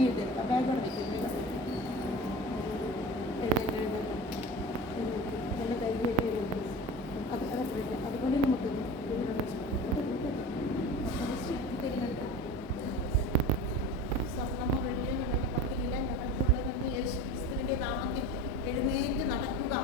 ഇത് ബാഗ് ഉടക്കില്ല അതുപോലെ നമുക്ക് സ്വർണ്ണമോ വെള്ളിയോ ഞങ്ങളുടെ പക്കലില്ല. ഞങ്ങൾക്കുള്ളതെന്ന് യേശു ക്രിസ്തുവിൻ്റെ നാമത്തിൽ എഴുന്നേറ്റ് നടക്കുക.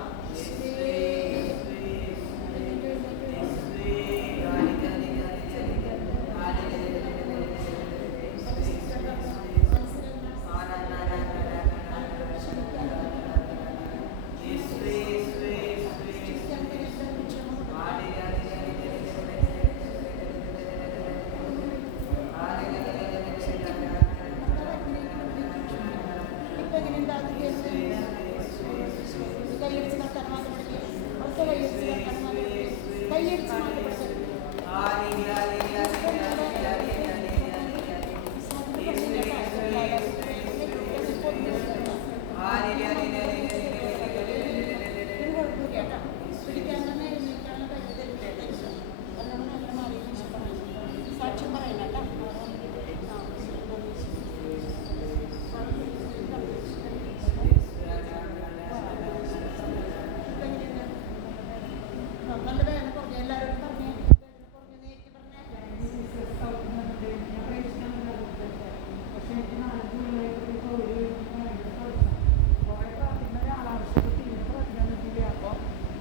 സാക്ഷ്യം പറയുന്നേട്ടാ. നല്ല വേദന പറഞ്ഞു. എല്ലാവരോടും പറഞ്ഞേ.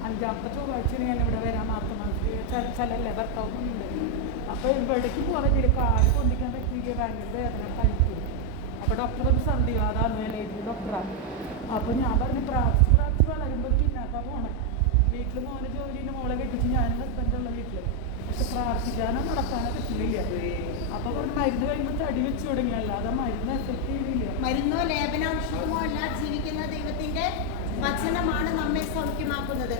അഞ്ചാമത്തെ ചൊവ്വാഴ്ച ഞാൻ ഇവിടെ വരാൻ മാർത്തമാസല്ലേ ഭർത്താവുന്നുണ്ട്. അപ്പോൾ ഇവിടേക്ക് പോകാൻ പറ്റില്ല. കാല് പൊന്തിക്കാൻ പറ്റില്ല. ഭയങ്കര വേദന കഴിക്കും. അപ്പോൾ ഡോക്ടർ ഒരു സന്ധിവാദമാണ് വേലയിൽ ഡോക്ടറാണ്. അപ്പോൾ ഞാൻ പറഞ്ഞു പ്രാർത്ഥിച്ച് വളരുമ്പോൾ പിന്നാക്കാൻ പോകണം. വീട്ടിൽ മോനെ ജോലിന് മോളെ കെട്ടിച്ച് ഞാനും ഹസ്ബൻഡുള്ള വീട്ടിൽ. പക്ഷെ പ്രാർത്ഥിക്കാനോ നടക്കാനോ പറ്റില്ല. അപ്പോൾ ഒരു മരുന്ന് കഴിയുമ്പോൾ തടി വെച്ച് തുടങ്ങി. അല്ലാതെ മരുന്ന് എഫക്റ്റ് ചെയ്തില്ല. മരുന്നോ ലേപനൌഷധമോ അല്ല, ജീവിക്കുന്ന ദൈവത്തിന്റെ വചനമാണ് നമ്മെ സൗഖ്യമാക്കുന്നത്.